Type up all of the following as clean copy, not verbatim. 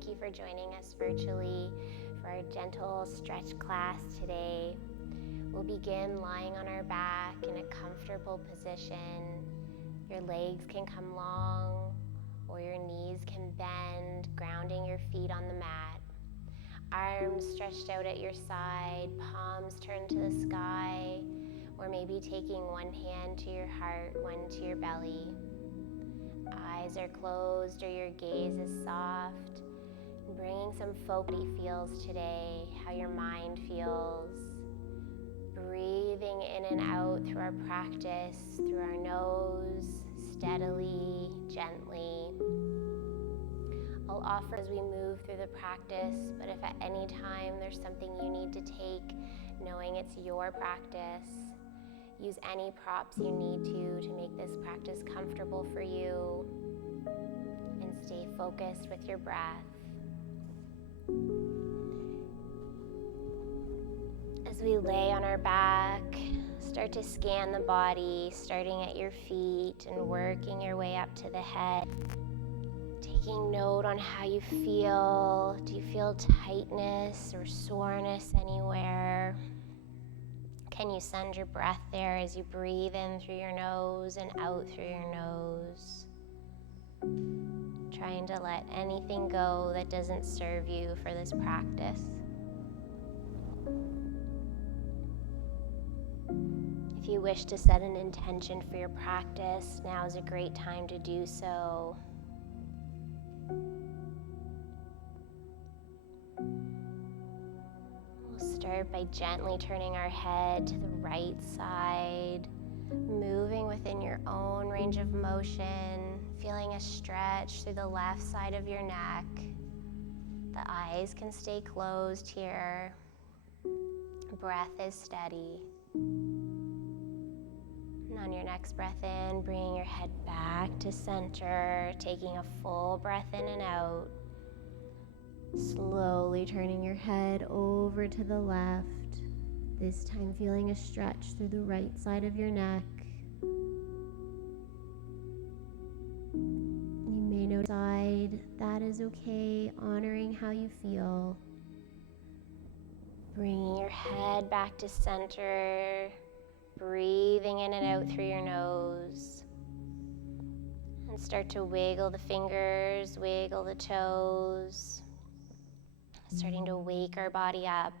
Thank you for joining us virtually for our gentle stretch class today. We'll begin lying on our back in a comfortable position. Your legs can come long or your knees can bend, grounding your feet on the mat. Arms stretched out at your side, palms turned to the sky, or maybe taking one hand to your heart, one to your belly. Eyes are closed or your gaze is soft. Bringing some focus feels today, how your mind feels. Breathing in and out through our practice, through our nose, steadily, gently. I'll offer as we move through the practice, but if at any time there's something you need to take, knowing it's your practice, use any props you need to make this practice comfortable for you, and stay focused with your breath. As we lay on our back, start to scan the body, starting at your feet and working your way up to the head. Taking note on how you feel. Do you feel tightness or soreness anywhere? Can you send your breath there as you breathe in through your nose and out through your nose? Trying to let anything go that doesn't serve you for this practice. If you wish to set an intention for your practice, now is a great time to do so. We'll start by gently turning our head to the right side, moving within your own range of motion, feeling a stretch through the left side of your neck. The eyes can stay closed here. Breath is steady. And on your next breath in, bringing your head back to center, taking a full breath in and out. Slowly turning your head over to the left, this time feeling a stretch through the right side of your neck. You may notice side, that is okay, honoring how you feel. Bringing your head back to center, breathing in and out through your nose. And start to wiggle the fingers, wiggle the toes. Starting to wake our body up.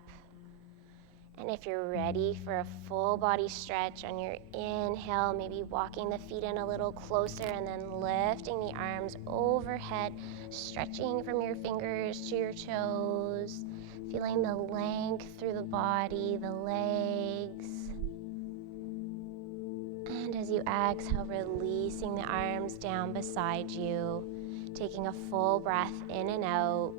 And if you're ready for a full body stretch on your inhale, maybe walking the feet in a little closer and then lifting the arms overhead, stretching from your fingers to your toes, feeling the length through the body, the legs. And as you exhale, releasing the arms down beside you, taking a full breath in and out.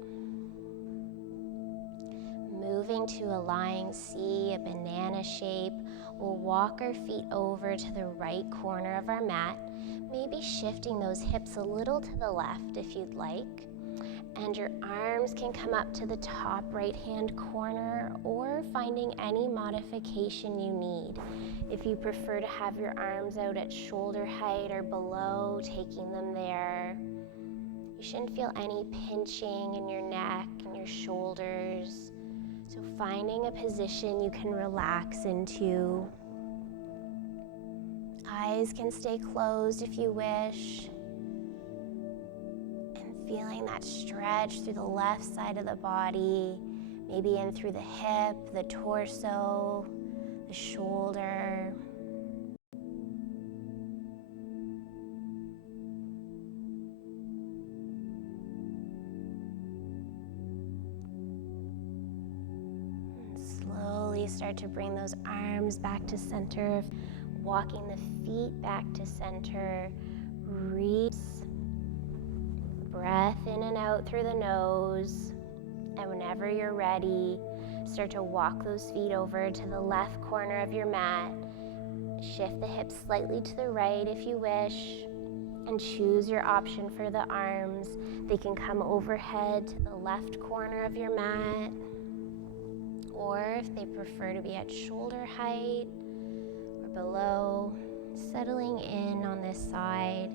Moving to a lying C, a banana shape, we'll walk our feet over to the right corner of our mat, maybe shifting those hips a little to the left if you'd like. And your arms can come up to the top right-hand corner or finding any modification you need. If you prefer to have your arms out at shoulder height or below, taking them there. You shouldn't feel any pinching in your neck and your shoulders. So finding a position you can relax into. Eyes can stay closed if you wish. And feeling that stretch through the left side of the body, maybe in through the hip, the torso, the shoulder. Start to bring those arms back to center, walking the feet back to center. Breathe. Breath in and out through the nose. And whenever you're ready, start to walk those feet over to the left corner of your mat. Shift the hips slightly to the right if you wish. And choose your option for the arms. They can come overhead to the left corner of your mat. Or if they prefer to be at shoulder height or below, settling in on this side.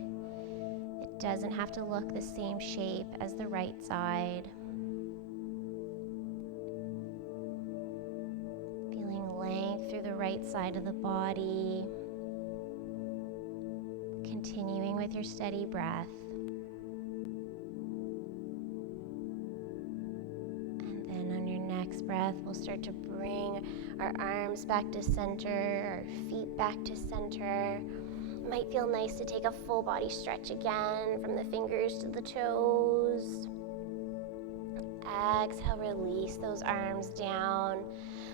It doesn't have to look the same shape as the right side. right side of the body. Continuing with your steady breath. And then on your next breath, we'll start to bring our arms back to center, our feet back to center. It might feel nice to take a full body stretch again from the fingers to the toes. Exhale, release those arms down.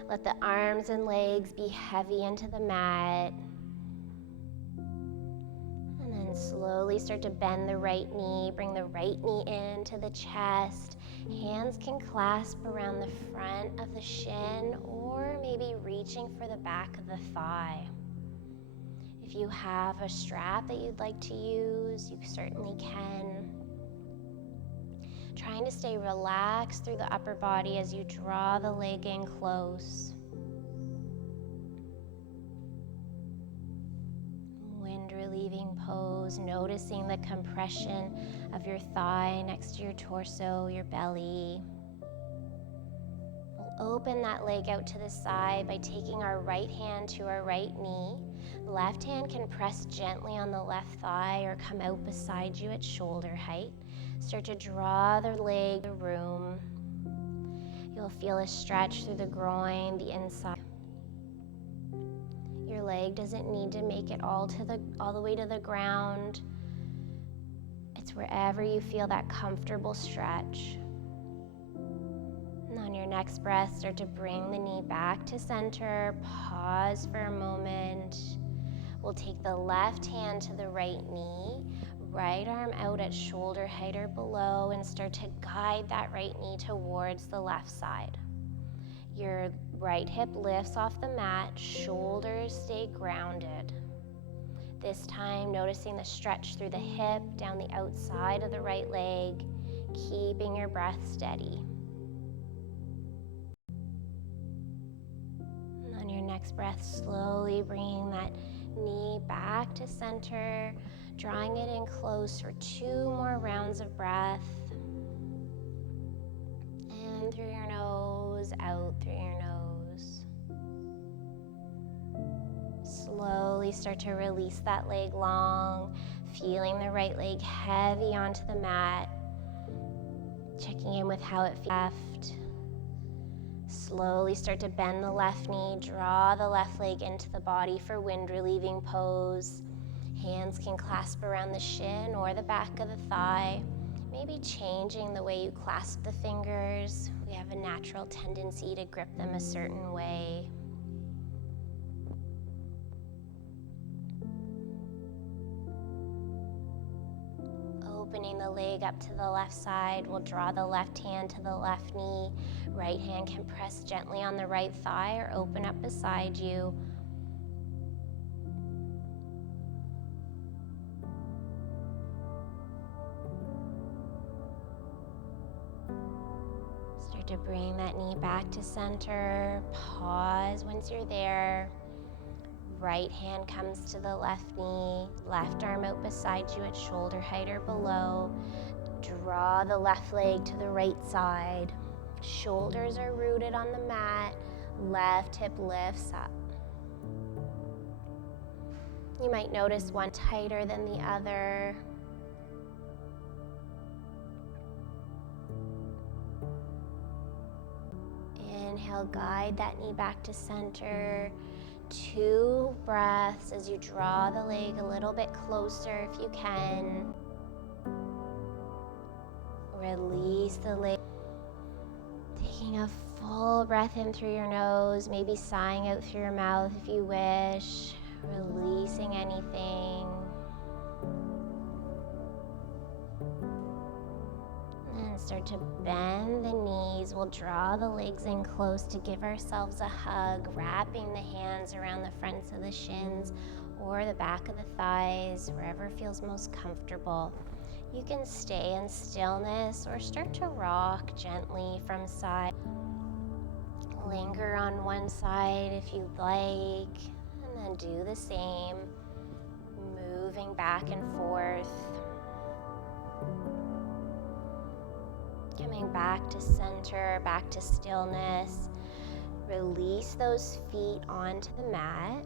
Let the arms and legs be heavy into the mat. And then slowly start to bend the right knee. Bring the right knee into the chest. Hands can clasp around the front of the shin or maybe reaching for the back of the thigh. If you have a strap that you'd like to use, you certainly can. Trying to stay relaxed through the upper body as you draw the leg in close. Wind relieving pose, noticing the compression of your thigh next to your torso, your belly. We'll open that leg out to the side by taking our right hand to our right knee. Left hand can press gently on the left thigh or come out beside you at shoulder height. Start to draw the leg the room. You'll feel a stretch through the groin, the inside. Your leg doesn't need to make it all the way to the ground. It's wherever you feel that comfortable stretch. And on your next breath, start to bring the knee back to center. Pause for a moment. We'll take the left hand to the right knee, right arm out at shoulder height or below, and start to guide that right knee towards the left side. Your right hip lifts off the mat, shoulders stay grounded. This time, noticing the stretch through the hip, down the outside of the right leg, keeping your breath steady. And on your next breath, slowly bringing that knee back to center, drawing it in close for 2 more rounds of breath. In through your nose, out through your nose. Slowly start to release that leg long, feeling the right leg heavy onto the mat. Checking in with how it feels left. Slowly start to bend the left knee, draw the left leg into the body for wind relieving pose. Hands can clasp around the shin or the back of the thigh, maybe changing the way you clasp the fingers. We have a natural tendency to grip them a certain way. Opening the leg up to the left side, we'll draw the left hand to the left knee. Right hand can press gently on the right thigh or open up beside you. Start to bring that knee back to center. Pause once you're there. Right hand comes to the left knee, left arm out beside you at shoulder height or below. Draw the left leg to the right side. Shoulders are rooted on the mat. Left hip lifts up. You might notice one tighter than the other. Inhale, guide that knee back to center. 2 breaths as you draw the leg a little bit closer if you can. Release the leg. Taking a full breath in through your nose, maybe sighing out through your mouth if you wish. Releasing anything. And start to bend the knees. We'll draw the legs in close to give ourselves a hug, wrapping the hands around the fronts of the shins or the back of the thighs, wherever feels most comfortable. You can stay in stillness or start to rock gently from side. Linger on one side if you'd like, and then do the same, moving back and forth. Coming back to center, back to stillness. Release those feet onto the mat.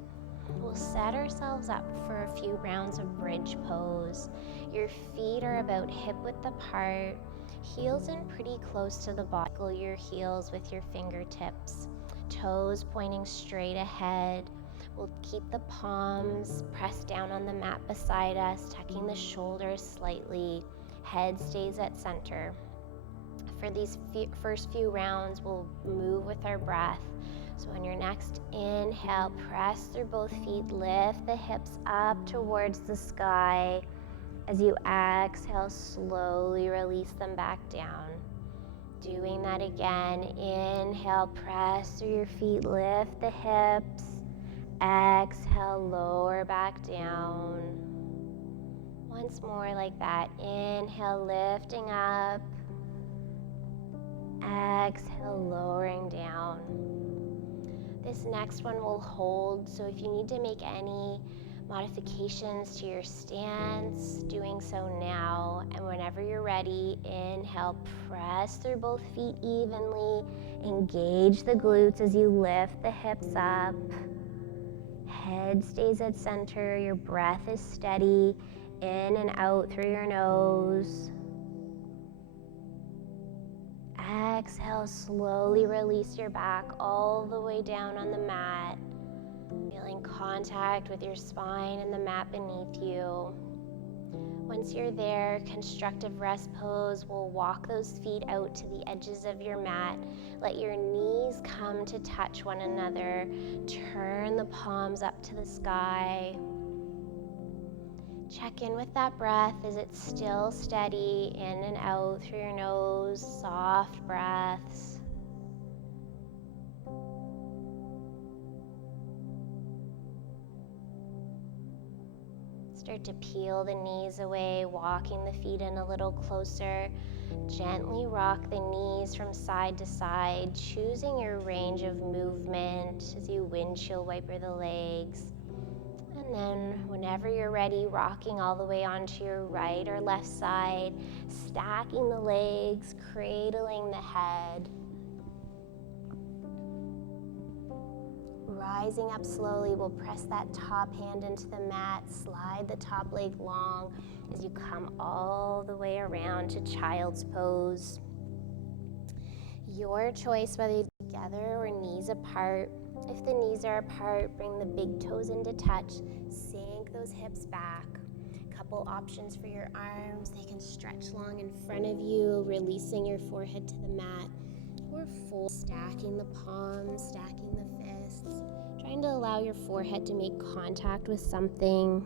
We'll set ourselves up for a few rounds of bridge pose. Your feet are about hip-width apart, heels in pretty close to the body. Buckle your heels with your fingertips, toes pointing straight ahead. We'll keep the palms pressed down on the mat beside us, tucking the shoulders slightly. Head stays at center. For these first few rounds, we'll move with our breath. So on your next inhale, press through both feet, lift the hips up towards the sky. As you exhale, slowly release them back down. Doing that again. Inhale, press through your feet, lift the hips. Exhale, lower back down. Once more like that. Inhale, lifting up. Exhale, lowering down. This next one will hold, so if you need to make any modifications to your stance, doing so now. And whenever you're ready, inhale, press through both feet evenly. Engage the glutes as you lift the hips up. Head stays at center, your breath is steady, in and out through your nose. Exhale, slowly release your back all the way down on the mat, feeling contact with your spine and the mat beneath you. Once you're there, constructive rest pose, we'll walk those feet out to the edges of your mat. Let your knees come to touch one another. Turn the palms up to the sky. Check in with that breath. Is it still steady? In and out through your nose, soft breaths. Start to peel the knees away, walking the feet in a little closer. Gently rock the knees from side to side, choosing your range of movement as you windshield wiper the legs. And then whenever you're ready, rocking all the way onto your right or left side, stacking the legs, cradling the head. Rising up slowly, we'll press that top hand into the mat, slide the top leg long as you come all the way around to child's pose. Your choice whether you're together or knees apart. If the knees are apart, bring the big toes into touch, sink those hips back. Couple options for your arms. They can stretch long in front of you, releasing your forehead to the mat, or full stacking the palms, stacking the fists, trying to allow your forehead to make contact with something.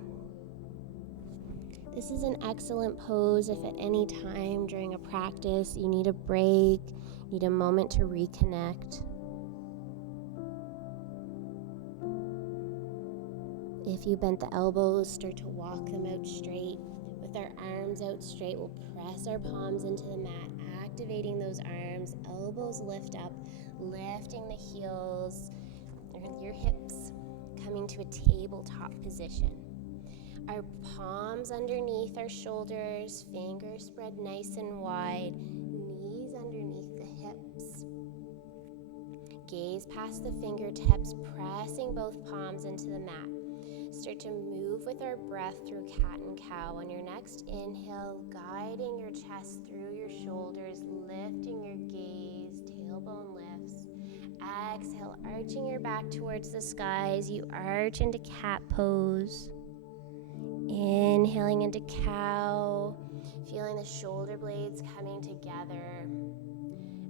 This is an excellent pose if at any time during a practice you need a break, need a moment to reconnect. If you bent the elbows, start to walk them out straight. With our arms out straight, we'll press our palms into the mat, activating those arms, elbows lift up, lifting the heels, or your hips, coming to a tabletop position. Our palms underneath our shoulders, fingers spread nice and wide, knees underneath the hips. Gaze past the fingertips, pressing both palms into the mat. Start to move with our breath through cat and cow. On your next inhale, guiding your chest through your shoulders, lifting your gaze, tailbone lifts. Exhale, arching your back towards the skies. You arch into cat pose. Inhaling into cow, feeling the shoulder blades coming together.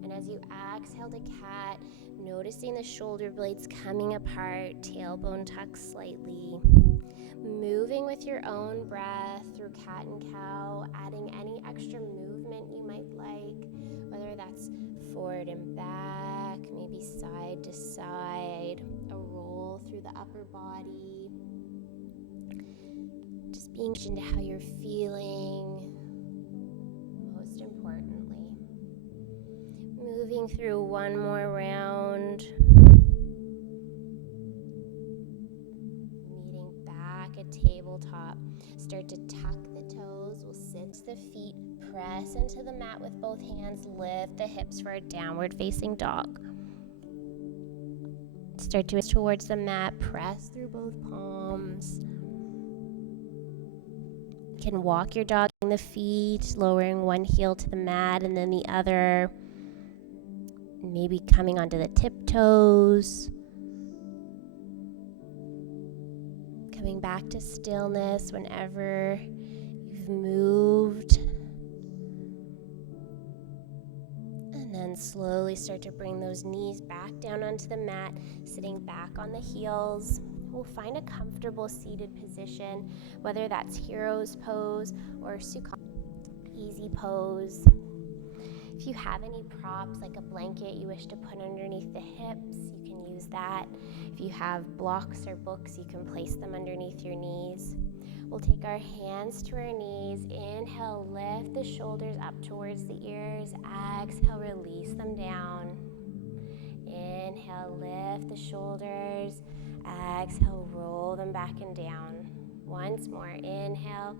And as you exhale to cat, noticing the shoulder blades coming apart, tailbone tucks slightly. Moving with your own breath through cat and cow, adding any extra movement you might like, whether that's forward and back, maybe side to side, a roll through the upper body. Just being into how you're feeling, most importantly. Moving through one more round. Meeting back at tabletop. Start to tuck the toes. We'll sit the feet, press into the mat with both hands. Lift the hips for a downward facing dog. Start to towards the mat, press through both palms. You can walk your dog in the feet, lowering one heel to the mat and then the other. Maybe coming onto the tiptoes. Coming back to stillness whenever you've moved. And then slowly start to bring those knees back down onto the mat, sitting back on the heels. We'll find a comfortable seated position, whether that's hero's pose or easy pose. If you have any props like a blanket you wish to put underneath the hips, you can use that. If you have blocks or books, you can place them underneath your knees. We'll take our hands to our knees. Inhale, lift the shoulders up towards the ears. Exhale, release them down. Inhale, lift the shoulders. Exhale, roll them back and down. Once more, inhale.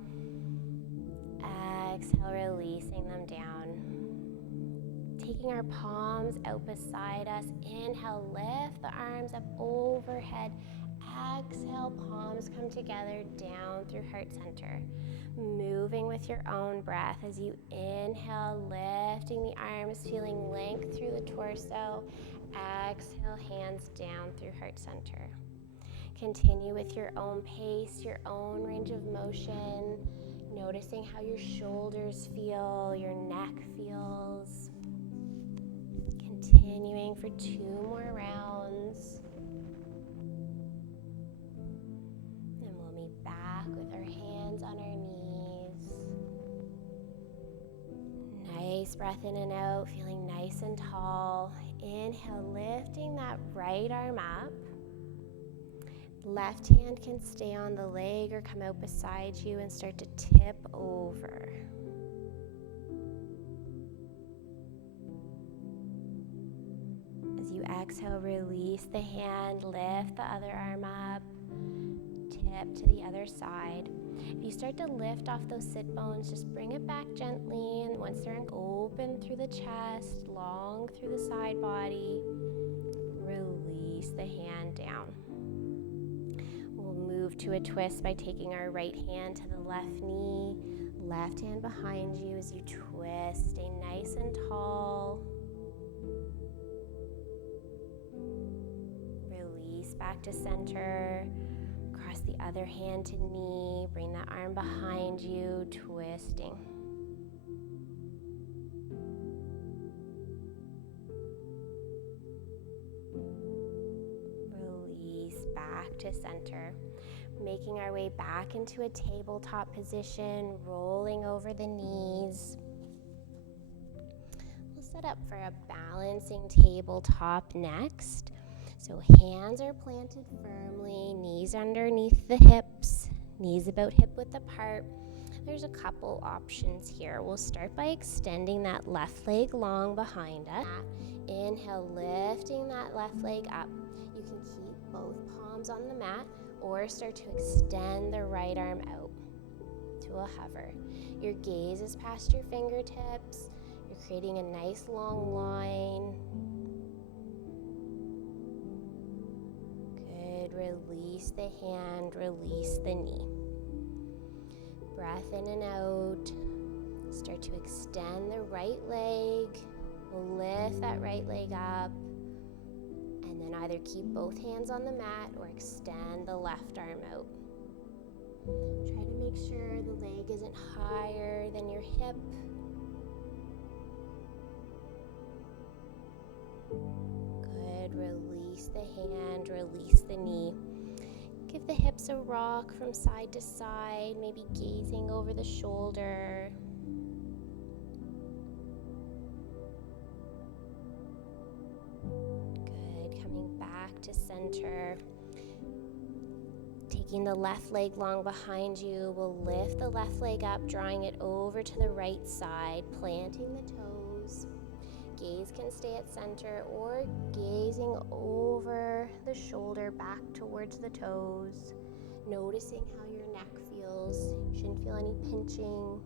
Exhale, releasing them down. Taking our palms out beside us. Inhale, lift the arms up overhead. Exhale, palms come together down through heart center. Moving with your own breath as you inhale, lifting the arms, feeling length through the torso. Exhale, hands down through heart center. Continue with your own pace, your own range of motion, noticing how your shoulders feel, your neck feels. Continuing for 2 more rounds. And we'll meet back with our hands on our knees. Nice breath in and out, feeling nice and tall. Inhale, lifting that right arm up. Left hand can stay on the leg or come out beside you and start to tip over. As you exhale, release the hand, lift the other arm up, tip to the other side. If you start to lift off those sit bones, just bring it back gently, and once they're open through the chest, long through the side body, release the hand down. We'll move to a twist by taking our right hand to the left knee, left hand behind you as you twist. Stay nice and tall. Release back to center. Cross the other hand to knee. Bring that arm behind you, twisting. Release back to center. Making our way back into a tabletop position, rolling over the knees. We'll set up for a balancing tabletop next. So hands are planted firmly, knees underneath the hips, knees about hip width apart. There's a couple options here. We'll start by extending that left leg long behind us. Inhale, lifting that left leg up. You can keep both palms on the mat or start to extend the right arm out to a hover. Your gaze is past your fingertips. You're creating a nice long line. Good. Release the hand, release the knee. Breath in and out. Start to extend the right leg. We'll lift that right leg up. And then either keep both hands on the mat or extend the left arm out. Try to make sure the leg isn't higher than your hip. Good. Release the hand, release the knee. Give the hips a rock from side to side, maybe gazing over the shoulder. Good. Coming back to center. Taking the left leg long behind you, we'll lift the left leg up, drawing it over to the right side, planting the toes. Gaze can stay at center or gazing over the shoulder back towards the toes, noticing how your neck feels. You shouldn't feel any pinching.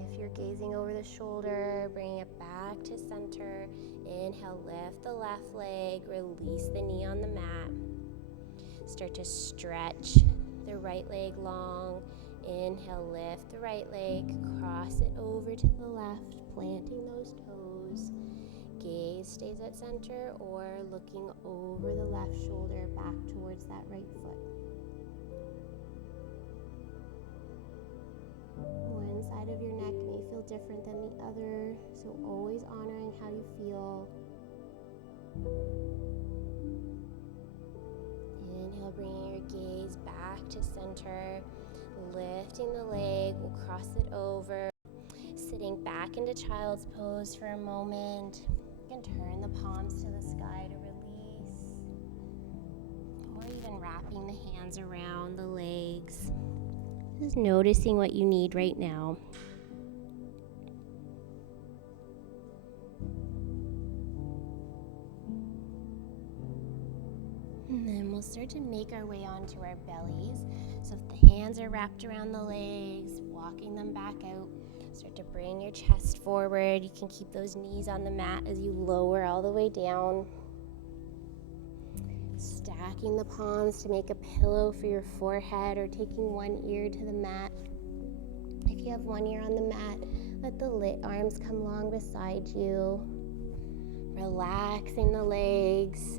If you're gazing over the shoulder, bringing it back to center. Inhale, lift the left leg, release the knee on the mat. Start to stretch the right leg long. Inhale, lift the right leg, cross it over to the left, planting those toes. Gaze stays at center or looking over the left shoulder back towards that right foot. One side of your neck may feel different than the other, so always honoring how you feel. Inhale, bringing your gaze back to center, lifting the leg, we'll cross it over. Sitting back into child's pose for a moment. You can turn the palms to the sky to release, or even wrapping the hands around the legs. Just noticing what you need right now. And then we'll start to make our way onto our bellies. So if the hands are wrapped around the legs, walking them back out, start to bring your chest forward. You can keep those knees on the mat as you lower all the way down. Stacking the palms to make a pillow for your forehead, or taking one ear to the mat. If you have one ear on the mat, let the arms come long beside you. Relaxing the legs.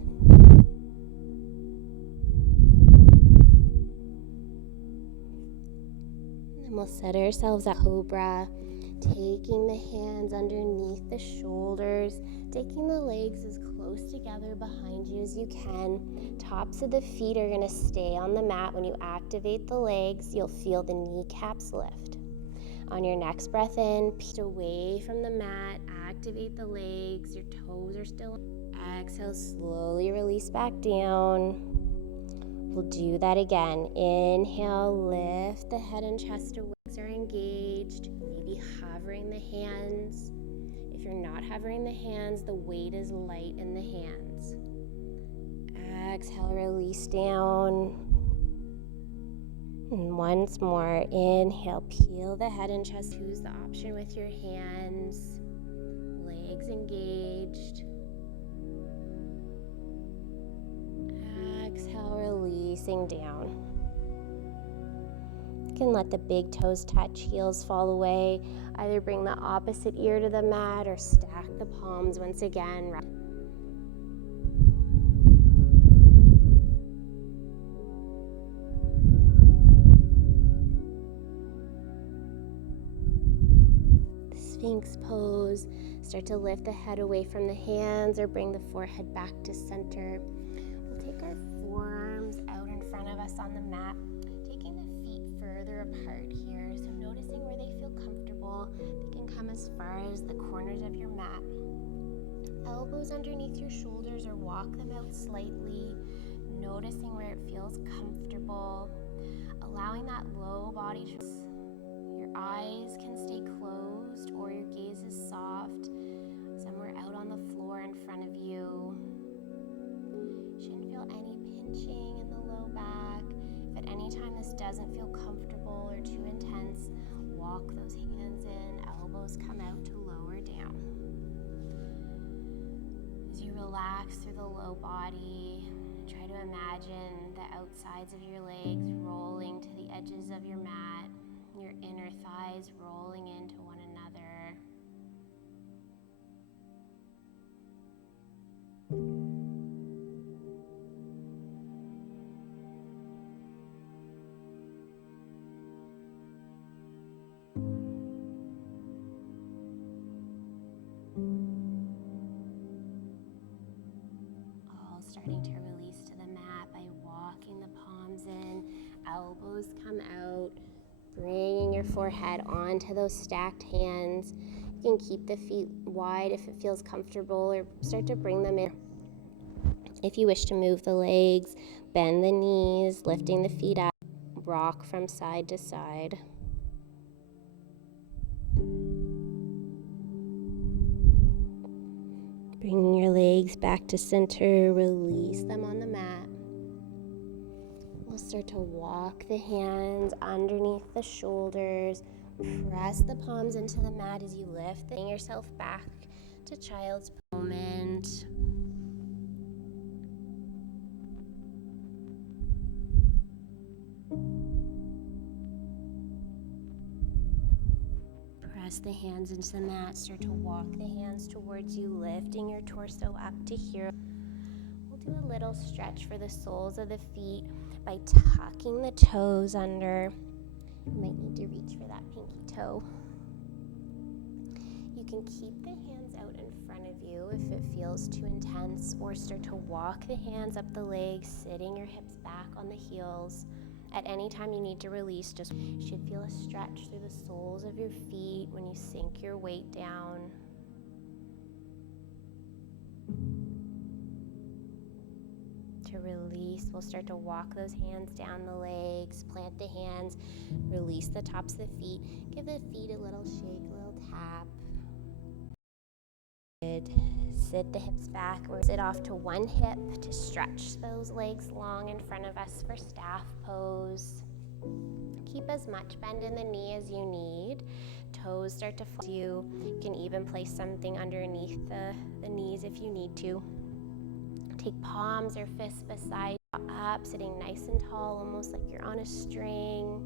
And we'll set ourselves at cobra, taking the hands underneath the shoulders, taking the legs as close together behind you as you can. Tops of the feet are going to stay on the mat. When you activate the legs, you'll feel the kneecaps lift. On your next breath in, peek away from the mat, activate the legs, your toes are still. Exhale, slowly release back down. We'll do that again. Inhale, lift the head and chest away. Legs are engaged, maybe hovering the hands. If you're not hovering the hands, the weight is light in the hands. Exhale, release down. And once more, inhale, peel the head and chest. Choose the option with your hands. Legs engaged. Exhale, releasing down. You can let the big toes touch, heels fall away. Either bring the opposite ear to the mat or stack the palms once again. Sphinx pose. Start to lift the head away from the hands or bring the forehead back to center. We'll take our forearms out in front of us on the mat, taking the feet further apart here. So noticing where they feel comfortable. They can come as far as the corners of your mat. Elbows underneath your shoulders or walk them out slightly. Noticing where it feels comfortable. Allowing that low body to. Your eyes can stay closed or your gaze is soft, somewhere out on the floor in front of you. Shouldn't feel any pinching in the low back. If at any time this doesn't feel comfortable or too intense, walk those hands in, elbows come out to lower down. As you relax through the low body, try to imagine the outsides of your legs rolling to the edges of your mat. Your inner thighs rolling into one another. All starting to release to the mat by walking the palms in, elbows come out. Bringing your forehead onto those stacked hands. You can keep the feet wide if it feels comfortable or start to bring them in. If you wish to move the legs, bend the knees, lifting the feet up, rock from side to side. Bringing your legs back to center, release them on the mat. We'll start to walk the hands underneath the shoulders, Press the palms into the mat as you lift, bring yourself back to child's moment. Press the hands into the mat. Start to walk the hands towards you, lifting your torso up to here. We'll do a little stretch for the soles of the feet by tucking the toes under. You might need to reach for that pinky toe. You can keep the hands out in front of you if it feels too intense, or start to walk the hands up the legs, sitting your hips back on the heels. At any time you need to release, you should feel a stretch through the soles of your feet when you sink your weight down. To release, we'll start to walk those hands down the legs, plant the hands, release the tops of the feet, give the feet a little shake, a little tap. Good. Sit the hips back or sit off to one hip to stretch those legs long in front of us for staff pose. Keep as much bend in the knee as you need. Toes start to flex. You can even place something underneath the knees if you need to. Take palms or fists beside you up, sitting nice and tall, almost like you're on a string.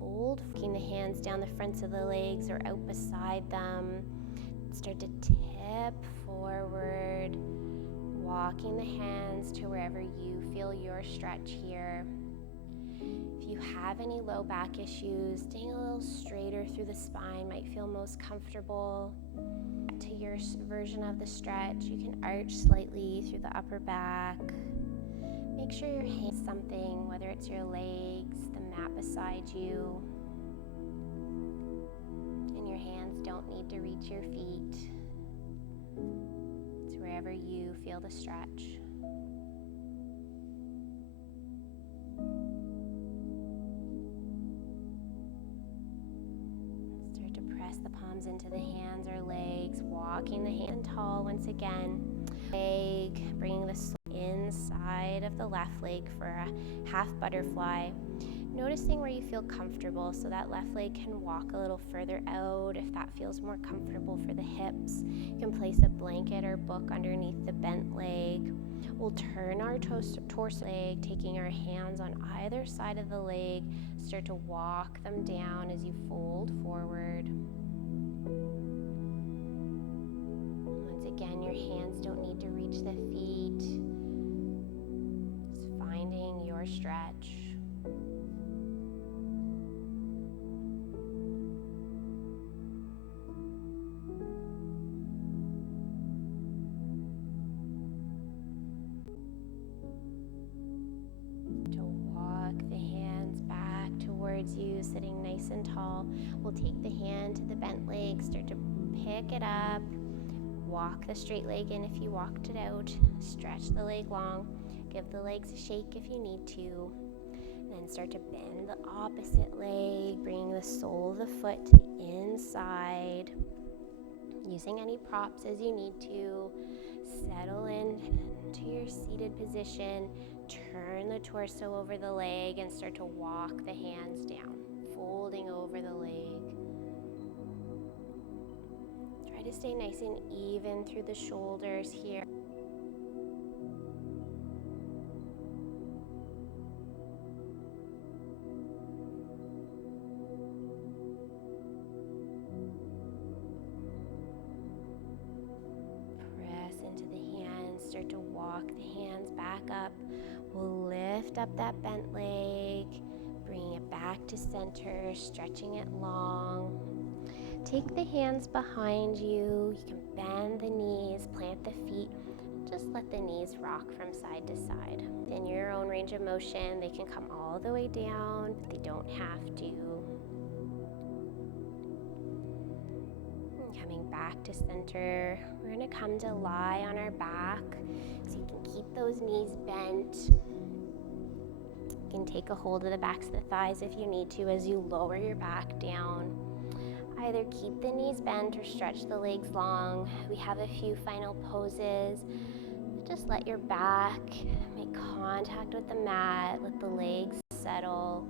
Fold, taking the hands down the fronts of the legs or out beside them. Start to tip forward, walking the hands to wherever you feel your stretch here. If you have any low back issues, staying a little straighter through the spine might feel most comfortable to your version of the stretch. You can arch slightly through the upper back. Make sure your hands something, whether it's your legs, the mat beside you, and your hands don't need to reach your feet. It's wherever you feel the stretch. Start to press the palms into the hands or legs, walking the hand tall once again. Leg, bringing the inside of the left leg for a half butterfly. Noticing where you feel comfortable, so that left leg can walk a little further out if that feels more comfortable for the hips. You can place a blanket or book underneath the bent leg. We'll turn our torso leg, taking our hands on either side of the leg. Start to walk them down as you fold forward. Once again, your hands don't need to reach the feet. Just finding your stretch. You sitting nice and tall. We'll take the hand to the bent leg, start to pick it up, walk the straight leg in if you walked it out, stretch the leg long, give the legs a shake if you need to, and then start to bend the opposite leg, bringing the sole of the foot to the inside, using any props as you need to. Settle in to your seated position. Turn the torso over the leg and start to walk the hands down, folding over the leg. Try to stay nice and even through the shoulders here. Press into the hands, start to walk the hands back up. We'll lift up that bent leg, bring it back to center, stretching it long. Take the hands behind you. You can bend the knees, plant the feet. Just let the knees rock from side to side. In your own range of motion, they can come all the way down, but they don't have to. And coming back to center, we're going to come to lie on our back, so you can keep those knees bent. You can take a hold of the backs of the thighs if you need to as you lower your back down. Either keep the knees bent or stretch the legs long. We have a few final poses. Just let your back make contact with the mat. Let the legs settle.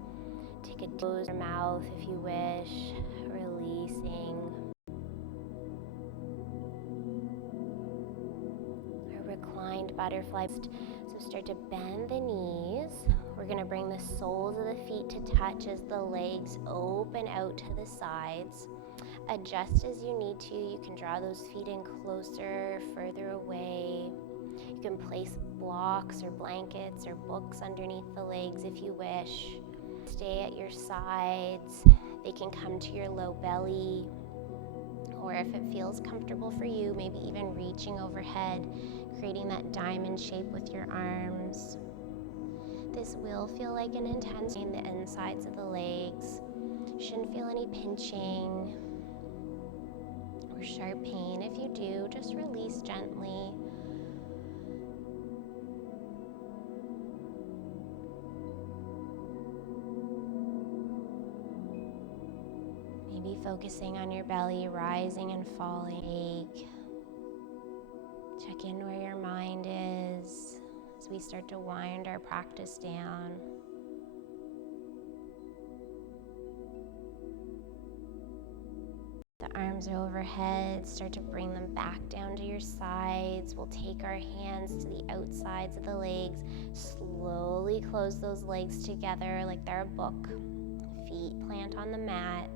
Take a nose or mouth if you wish, releasing. A reclined butterfly. So start to bend the knees. We're going to bring the soles of the feet to touch as the legs open out to the sides. Adjust as you need to. You can draw those feet in closer, further away. You can place blocks or blankets or books underneath the legs if you wish. Stay at your sides. They can come to your low belly, or if it feels comfortable for you, maybe even reaching overhead, creating that diamond shape with your arms. This will feel like an intense in the insides of the legs. Shouldn't feel any pinching or sharp pain. If you do, just release gently. Maybe focusing on your belly, rising and falling. Check in where your mind is as we start to wind our practice down. The arms are overhead. Start to bring them back down to your sides. We'll take our hands to the outsides of the legs. Slowly close those legs together like they're a book. Feet plant on the mat.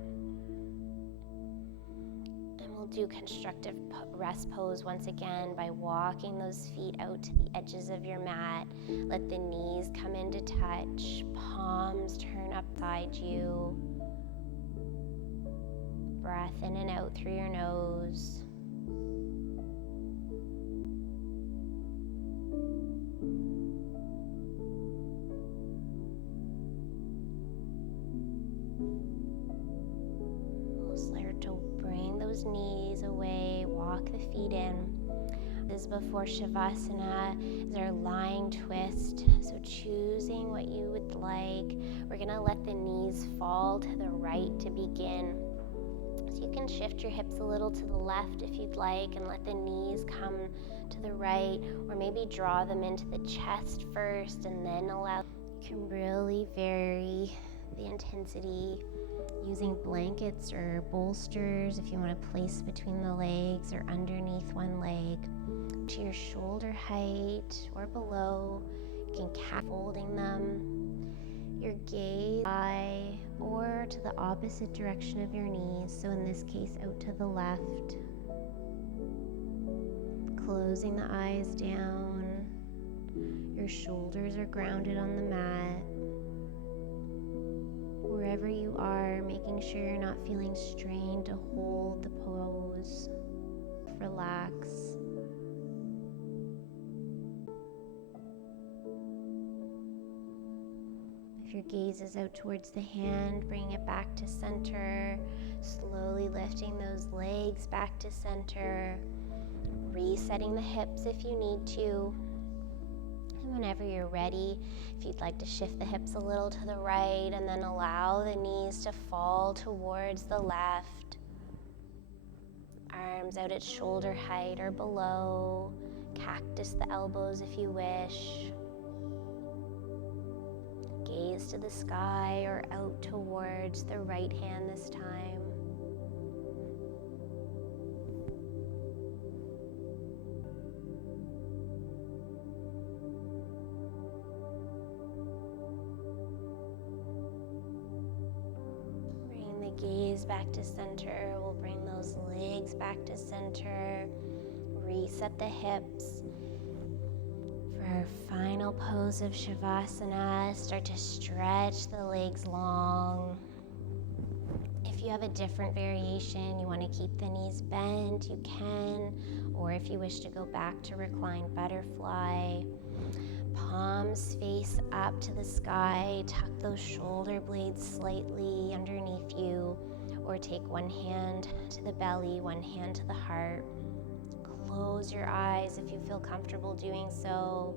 Do constructive rest pose once again by walking those feet out to the edges of your mat. Let the knees come into touch, palms turn up beside you. Breath in and out through your nose. We'll start to bring those knees away, walk the feet in. This is before Shavasana is our lying twist. So choosing what you would like. We're gonna let the knees fall to the right to begin. So you can shift your hips a little to the left if you'd like and let the knees come to the right, or maybe draw them into the chest first and then allow. You can really vary the intensity using blankets or bolsters if you want to place between the legs or underneath one leg to your shoulder height or below. You can cap folding them, your gaze eye or to the opposite direction of your knees, so in this case out to the left. Closing the eyes down, your shoulders are grounded on the mat. Wherever you are, making sure you're not feeling strained to hold the pose. Relax. If your gaze is out towards the hand, bring it back to center. Slowly lifting those legs back to center. Resetting the hips if you need to. And whenever you're ready, if you'd like to shift the hips a little to the right and then allow the knees to fall towards the left. Arms out at shoulder height or below. Cactus the elbows if you wish. Gaze to the sky or out towards the right hand this time. Gaze back to center. We'll bring those legs back to center. Reset the hips. For our final pose of Shavasana, start to stretch the legs long. If you have a different variation, you want to keep the knees bent, you can. Or if you wish to go back to reclined butterfly, palms face up to the sky, tuck those shoulder blades slightly underneath you, or take one hand to the belly, one hand to the heart. Close your eyes if you feel comfortable doing so.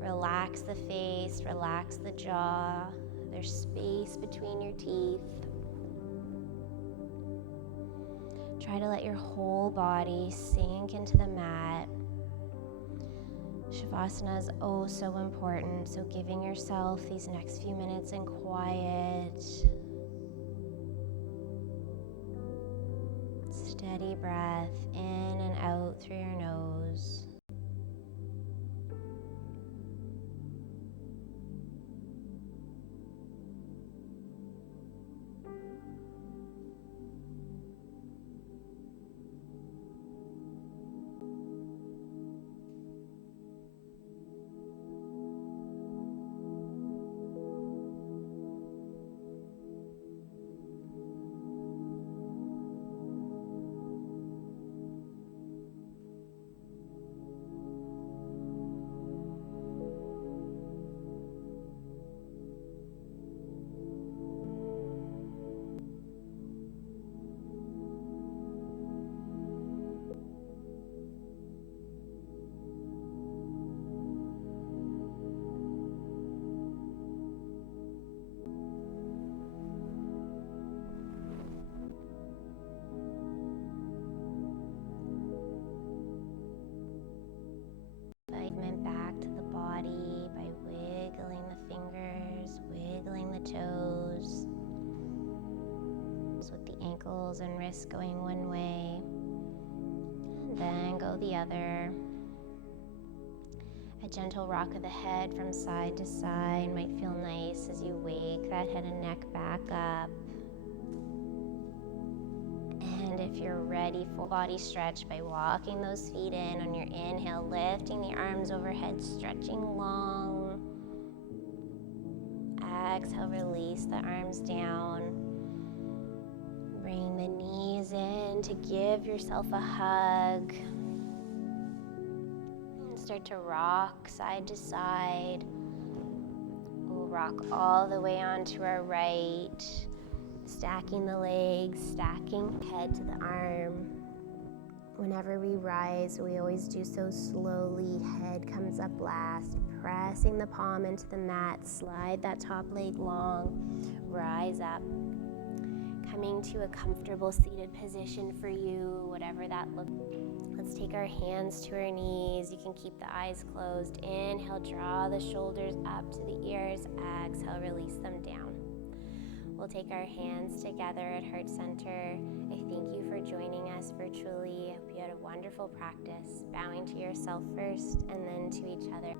Relax the face, relax the jaw. There's space between your teeth. Try to let your whole body sink into the mat. Shavasana is oh so important, so giving yourself these next few minutes in quiet, steady breath in and out through your nose. Movement back to the body by wiggling the fingers, wiggling the toes, with the ankles and wrists going one way, and then go the other. A gentle rock of the head from side to side might feel nice as you wake that head and neck back up. And if you're ready, full body stretch by walking those feet in on your inhale, lifting the arms overhead, stretching long. Exhale, release the arms down. Bring the knees in to give yourself a hug. And start to rock side to side. We'll rock all the way onto our right. Stacking the legs, stacking head to the arm. Whenever we rise, we always do so slowly. Head comes up last, pressing the palm into the mat. Slide that top leg long, rise up. Coming to a comfortable seated position for you, whatever that looks like. Let's take our hands to our knees. You can keep the eyes closed. Inhale, draw the shoulders up to the ears. Exhale, release them down. We'll take our hands together at heart center. I thank you for joining us virtually. I hope you had a wonderful practice, bowing to yourself first and then to each other.